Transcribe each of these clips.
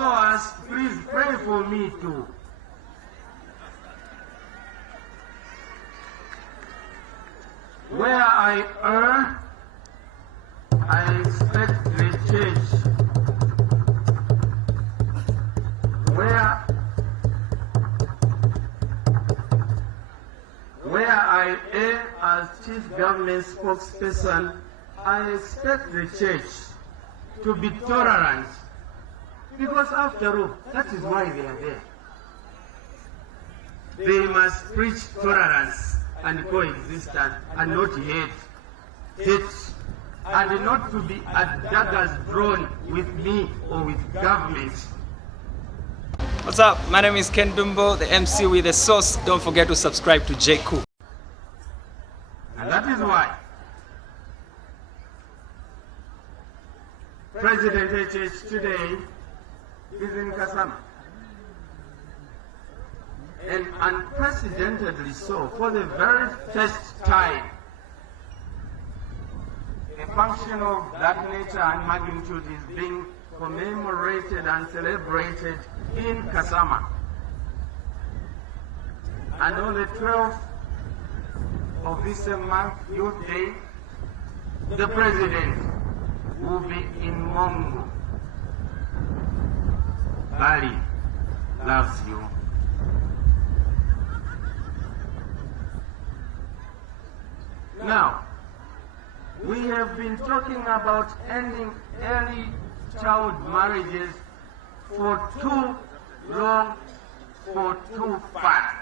also ask, please pray for me too. Where I err, I expect the church. Where I err as chief government spokesperson, I expect the church to be tolerant, because after all, that is why they are there. They must preach tolerance and coexistence and not hate, and not to be at daggers drawn with me or with government. What's up? My name is Ken Dumbo, the MC with the sauce. Don't forget to subscribe to J. Cool. And that is why President HH today is in Kasama. And unprecedentedly so, for the very first time, a function of that nature and magnitude is being commemorated and celebrated in Kasama. And on the 12th of this month, Youth Day, the President will be in Mongo. Bali loves you. Now, we have been talking about ending early child marriages for too long, for too fast.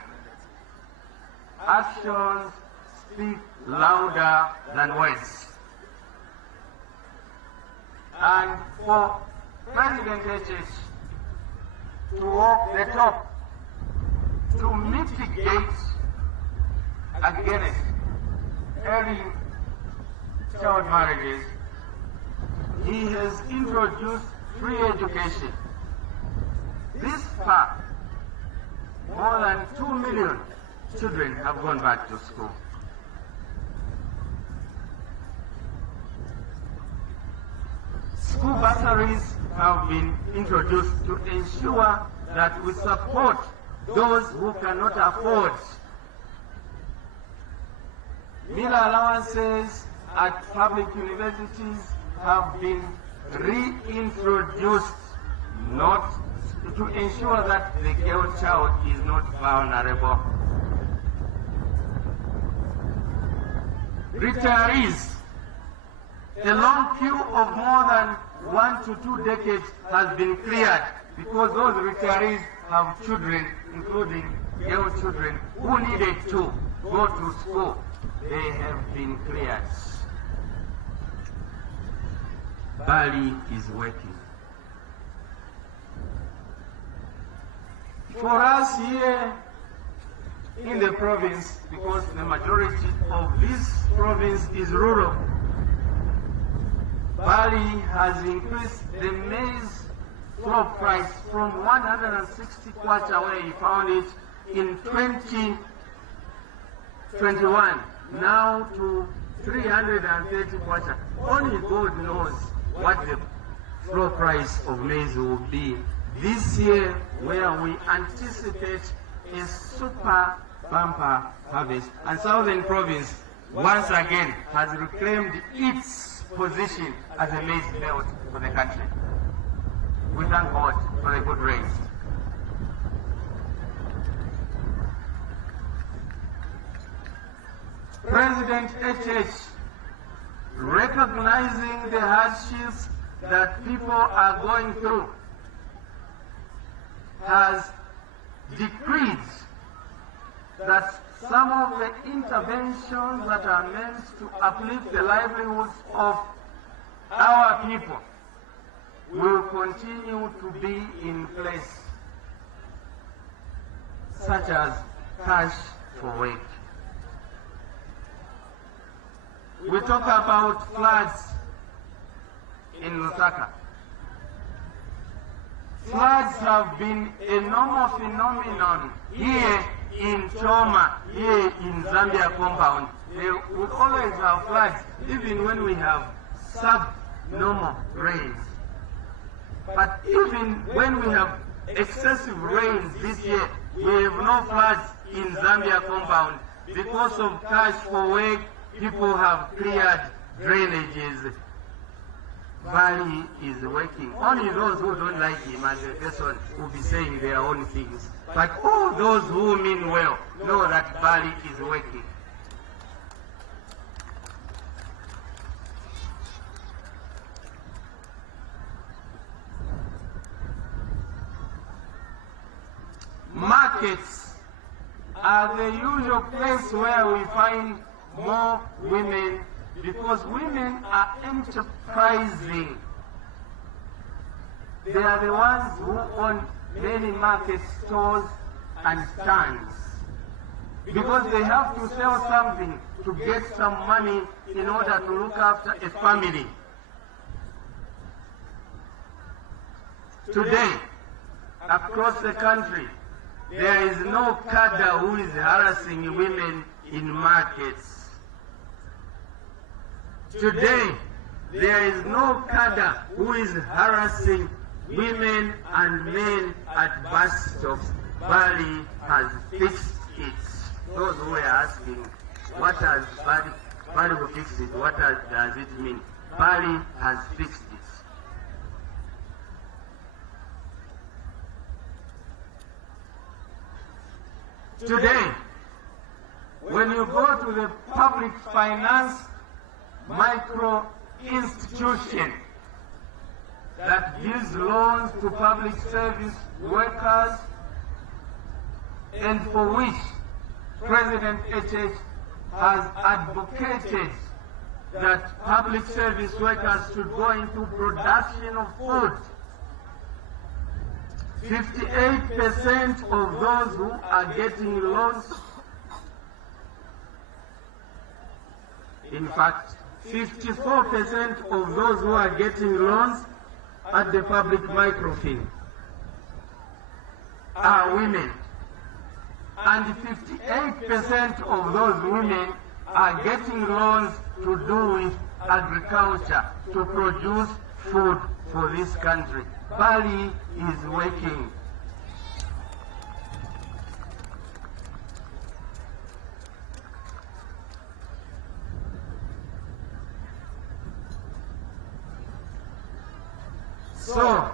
Actions speak louder than words. And for President HH to walk the talk, to mitigate against early child marriages, he has introduced free education. This far, more than 2 million children have gone back to school. School bursaries have been introduced to ensure that we support those who cannot afford. Meal allowances at public universities have been reintroduced, not to ensure that the girl child is not vulnerable. Retirees, the long queue of more than 1 to 2 decades has been cleared because those retirees have children, including girl children, who needed to go to school. They have been cleared. Bali is working. For us here in the province, because the majority of this province is rural, Bali has increased the maize floor price from 160 kwacha where he found it in 2021 now to 330 kwacha. Only God knows what the floor price of maize will be this year, where we anticipate a super bumper harvest. And Southern Province once again has reclaimed its position as a maize belt for the country. We thank God for the good rains. President HH, recognizing the hardships that people are going through, has decreed that some of the interventions that are meant to uplift the livelihoods of our people will continue to be in place, such as cash for work. We talk about floods in Lusaka. Floods have been a normal phenomenon here in Choma, here in Zambia compound. They will always have floods, even when we have subnormal rains. But even when we have excessive rains this year, we have no floods in Zambia compound because of cash for work. People have cleared drainages. Valley is working. Only those who don't like him as a person will be saying their own things. But all those who mean well know that Valley is working. Markets are the usual place where we find more women, because women are enterprising. They are the ones who own many market stores and stands, because they have to sell something to get some money in order to look after a family. Today, across the country, there is no cadre who is harassing women in markets. Today, there is no cadre who is harassing women and men at bus stops. Bali has fixed it. Those who are asking, what has Bali will fix it? What does it mean? Bali has fixed it. Today, when you go to the public finance micro institution that gives loans to public service workers, and for which President HH has advocated that public service workers should go into production of food, 58% of those who are getting loans, in fact, 54% of those who are getting loans at the public microfin are women. And 58% of those women are getting loans to do with agriculture, to produce food for this country. Bali is working. So,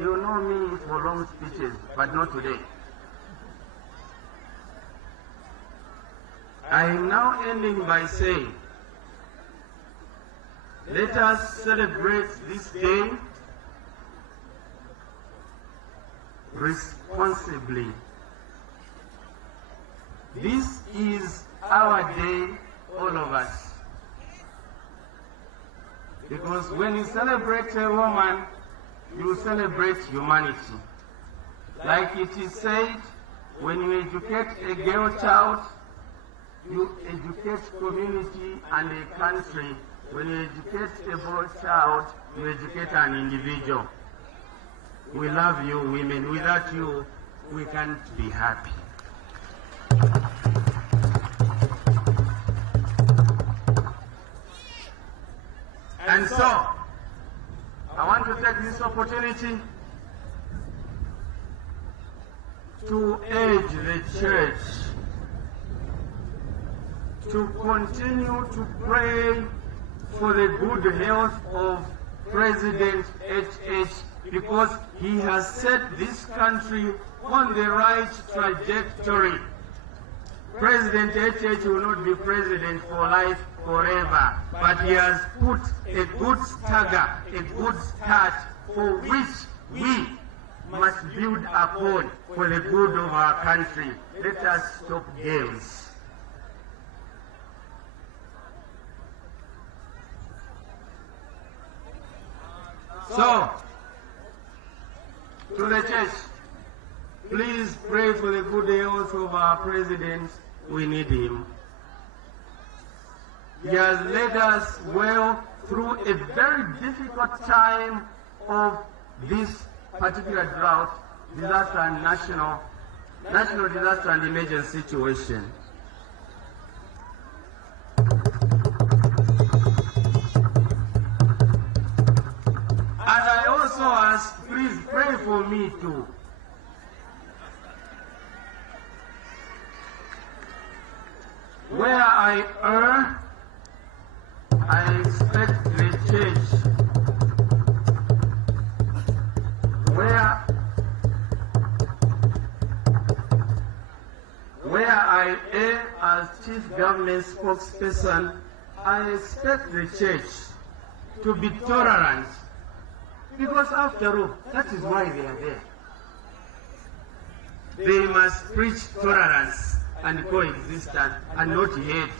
you know me for long speeches, but not today. I am now ending by saying, let us celebrate this day responsibly. This is our day, all of us. Because when you celebrate a woman, you celebrate humanity. Like it is said, when you educate a girl child, you educate community and a country. When you educate a boy child, you educate an individual. We love you, women. Without you, we can't be happy. And so, I want to take this opportunity to urge the church to continue to pray for the good health of President HH, because he has set this country on the right trajectory. President HH will not be president for life forever, but he has put a good stagger, a good start for which we must build upon for the good of our country. Let us stop games. So, to the church, please pray for the good health of our president. We need him. He has led us well through a very difficult time of this particular drought, disaster and national disaster and emergency situation. SOAS, please pray for me too. Where I err, I expect the church. Where I err as chief government spokesperson, I expect the church to be tolerant, because after all, that is why they are there. They must preach tolerance and coexistence and not hate,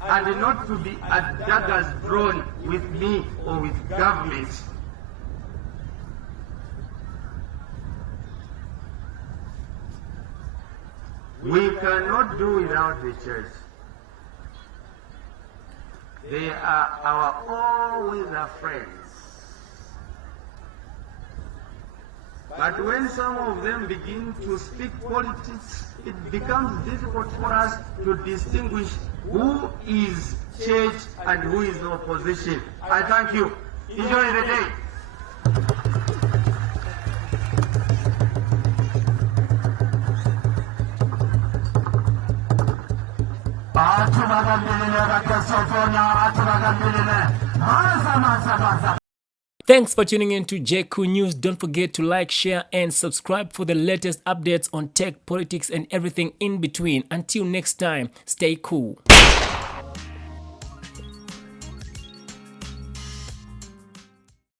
and not to be at daggers drawn with me or with government. We cannot do without the church. They are our all-weather friends. But when some of them begin to speak politics, it becomes difficult for us to distinguish who is church and who is opposition. I thank you. Enjoy the day. Thanks for tuning in to JQ News. Don't forget to like, share, and subscribe for the latest updates on tech, politics, and everything in between. Until next time, stay cool.